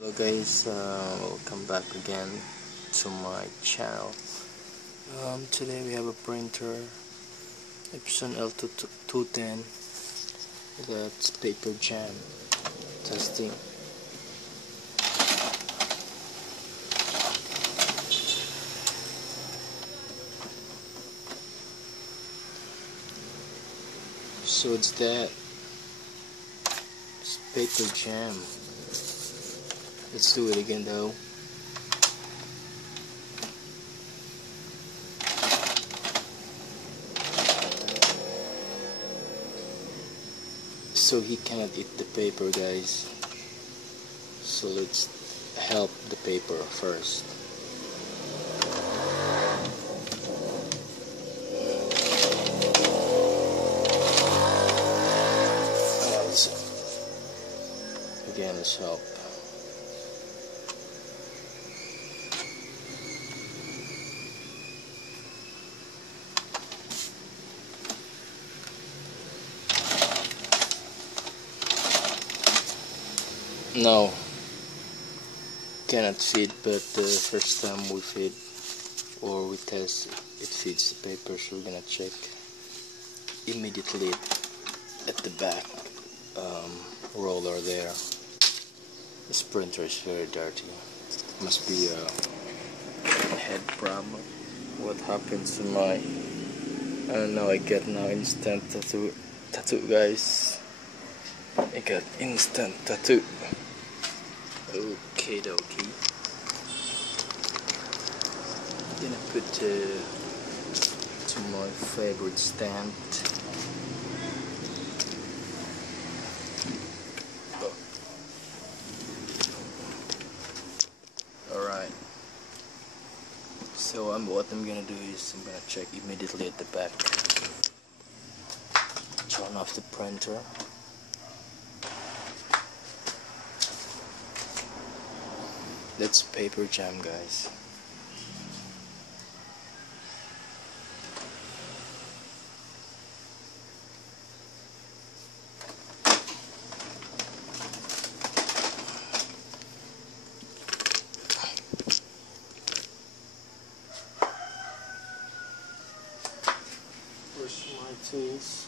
Hello guys, welcome back again to my channel. Today we have a printer, Epson l210. That's paper jam testing. So it's paper jam. Let's do it again though. So he cannot eat the paper, guys. So let's help the paper first. Again, let's help. No, cannot feed, but the first time we feed or we test, it feeds the paper, so we're gonna check immediately at the back roller there. This printer is very dirty. Must be a head problem. What happens to my, I don't know, I get now instant tattoo guys. I got instant tattoo. Okay dokie. Gonna put to my favorite stand. Oh. Alright. So what I'm gonna do is I'm gonna check immediately at the back. Turn off the printer. That's paper jam, guys. Where's my tools?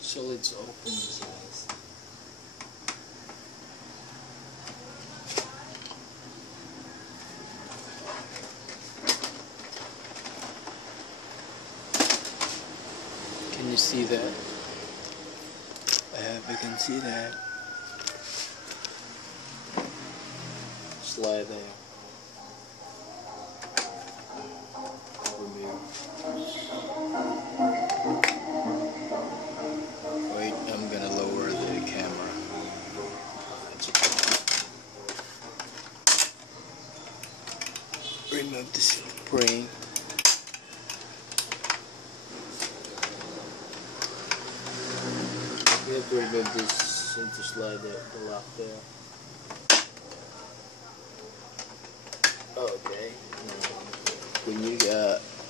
So let's open this, guys. Can you see that? I hope you can see that. Slide there. Remove. Wait, I'm gonna lower the camera. That's okay. Remove the spring. We have to remove this and to slide the lock there. Okay. When you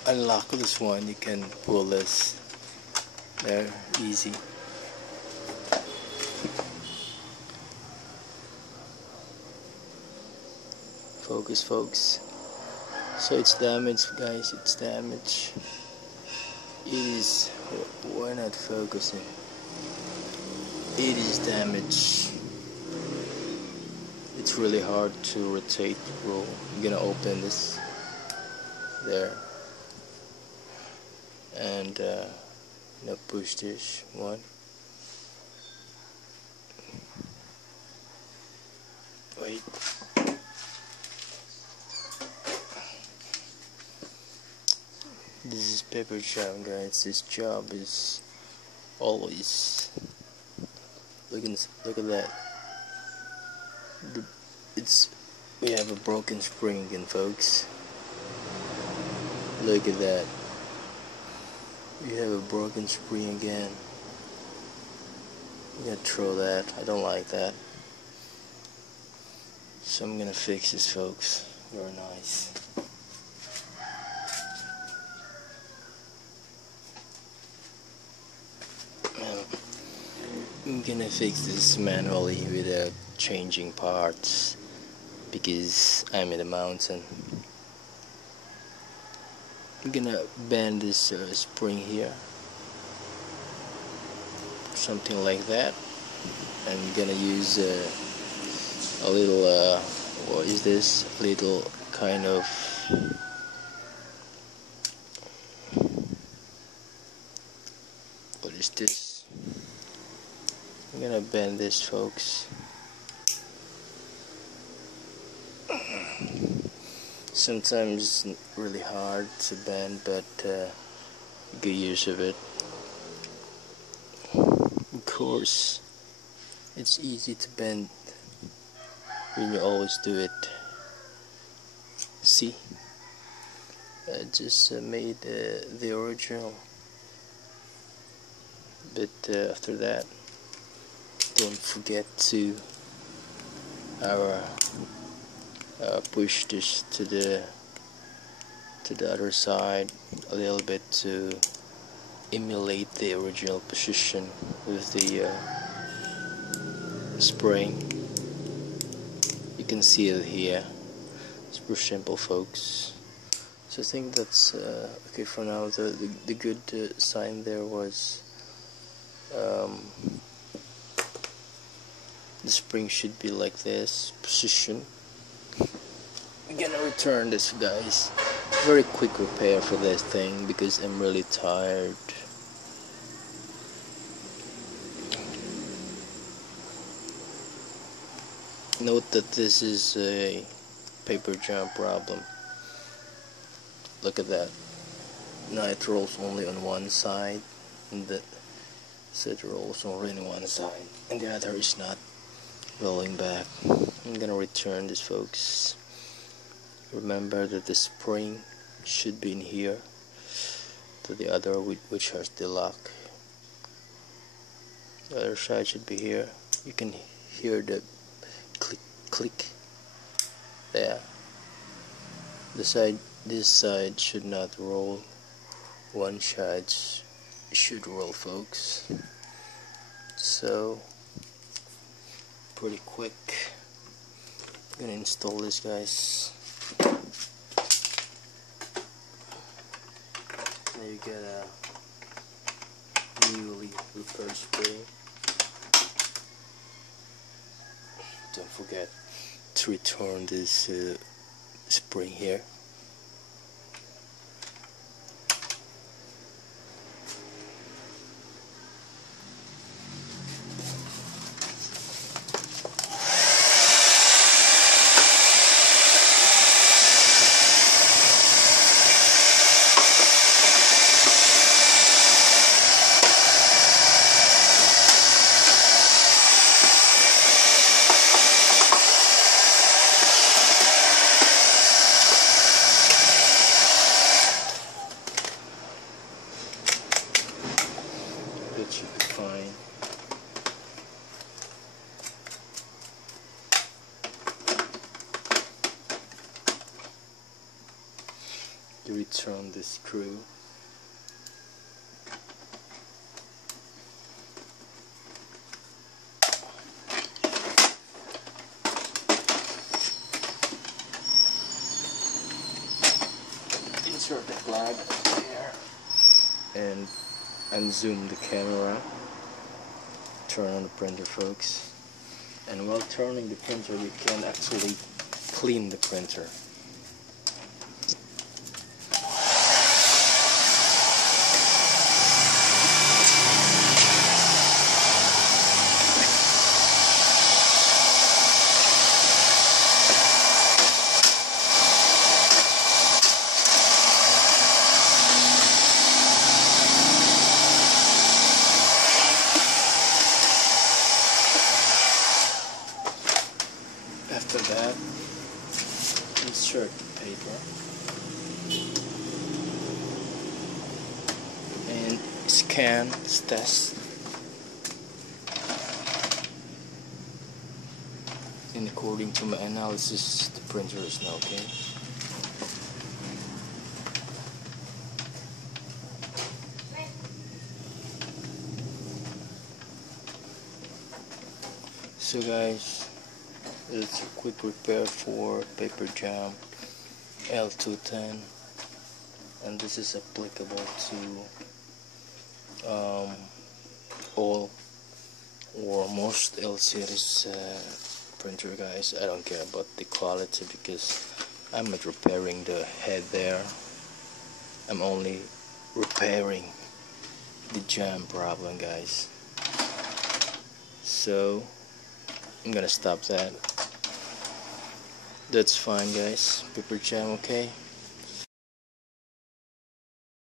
unlock this one, you can pull this there easy. Focus, folks. So it's damaged, guys. It's damaged. It is. Why not focusing? It is damaged. It's really hard to rotate the roll. I'm gonna open this there and now push this one. Wait. This is paper jam, guys. This job is always look at that. We have a broken spring again, folks. Look at that. We have a broken spring again. I'm gonna throw that. I don't like that. So I'm gonna fix this, folks. Very nice. I'm gonna fix this manually without changing parts because I'm in the mountain. I'm gonna bend this spring here, something like that. I'm gonna use a little what is this? Little kind of what is this? I'm gonna bend this, folks. Sometimes it's really hard to bend, but good use of it. Of course, it's easy to bend when you always do it. See, I just made the original, but after that, don't forget to push this to the other side a little bit to emulate the original position with the spring. You can see it here. It's pretty simple, folks. So I think that's okay for now. The good sign there was the spring should be like this position. I'm gonna return this, guys. Very quick repair for this thing because I'm really tired. Note that this is a paper jam problem. Look at that. Now it rolls only on one side, and that so it rolls only on one side, and the other is not rolling back. I'm gonna return this, folks. Remember that the spring should be in here to the other, which has the lock. The other side should be here. You can hear the click there. This side should not roll. One side should roll, folks. So pretty quick. I'm gonna install this, guys. Now you get a newly repaired spring. Don't forget to return this spring here. That you could find. You return the screw. Insert the plug there and unzoom the camera. Turn on the printer, folks. And while turning the printer, you can actually clean the printer. After that, insert the paper and scan this test. And according to my analysis, the printer is now okay. So guys, it's a quick repair for paper jam L210, and this is applicable to all or most L series printer, guys. I don't care about the quality because I'm not repairing the head there. I'm only repairing the jam problem, guys. So I'm gonna stop that. That's fine, guys. Paper jam, okay.